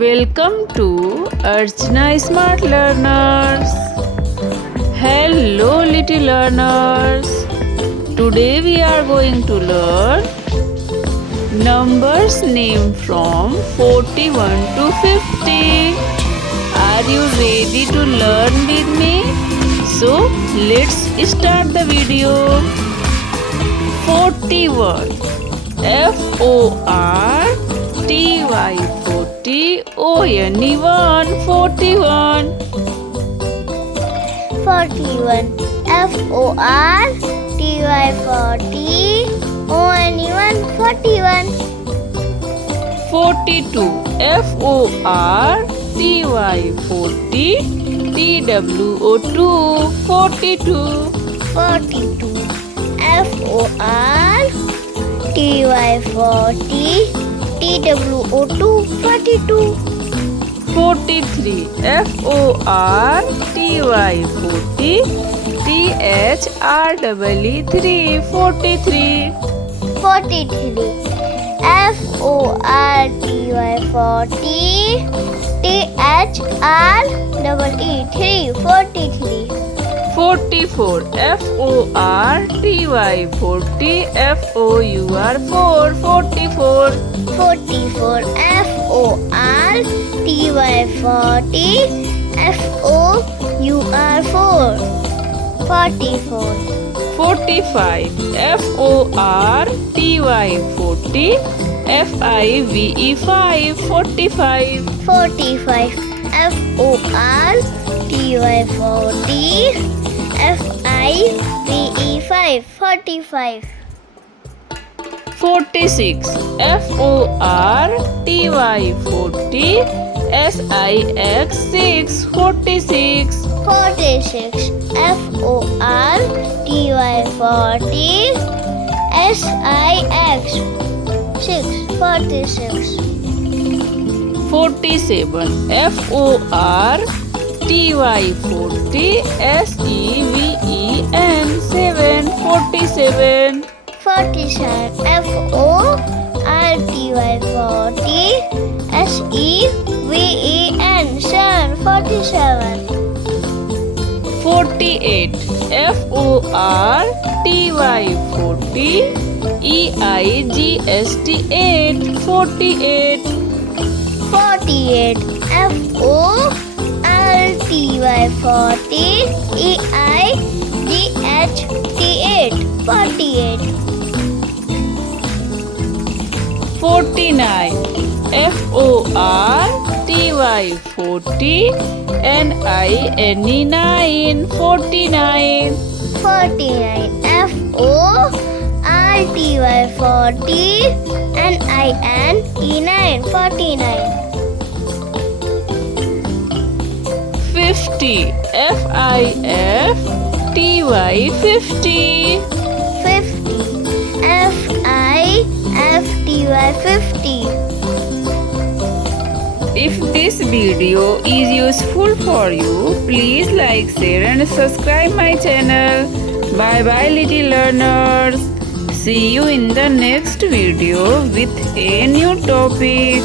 Welcome to Archana Smart Learners. Hello little learners. Today we are going to learn numbers named from 41 to 50. Are you ready to learn with me? So let's start the video. 41 F-O-R-T-Y 40 O-N-E-1 41 41 F-O-R-T-Y 40 O-N-E-1 41 42 F-O-R-T-Y 40 T-W-O-2 42 42 F-O-R-T-Y 40 T-W-O-2 42 43 F-O-R-T-Y 40 T-H-R-E-E-3 43 43 F-O-R-T-Y 40 T-H-R-E-E-3 43 44 F-O-R-T-Y 40 F-O-U-R-4 44 44 F-O-R-T-Y 40 F-O-U-R-4 44 45 F-O-R-T-Y 40 F-I-V-E 5 45 45 F-O-R-T-Y 40 F-I-V-E 5 45 46 F-O-R-T-Y 40 S-I-X 6 46 46 F-O-R-T-Y 40 S-I-X 6 46 47 F-O-R-T-Y 40 S-E-V-E-N 7 47 47 F-O-R-T-Y 40 S-E-V-E-N 7 47 48 F-O-R-T-Y 40 E-I-G-S-T 8 48 48 F-O-R-T-Y 40 E-I-G-H-T 8 48 49 F-O-R-T-Y 40 N-I-N-E 9 49 49 F-O-R-T-Y 40 N-I-N-E 9 49 50 F-I-F-T-Y 50 50 F-I-F-T-Y 50 If this video is useful for you, please like, share and subscribe my channel. Bye bye little learners. See you in the next video with a new topic.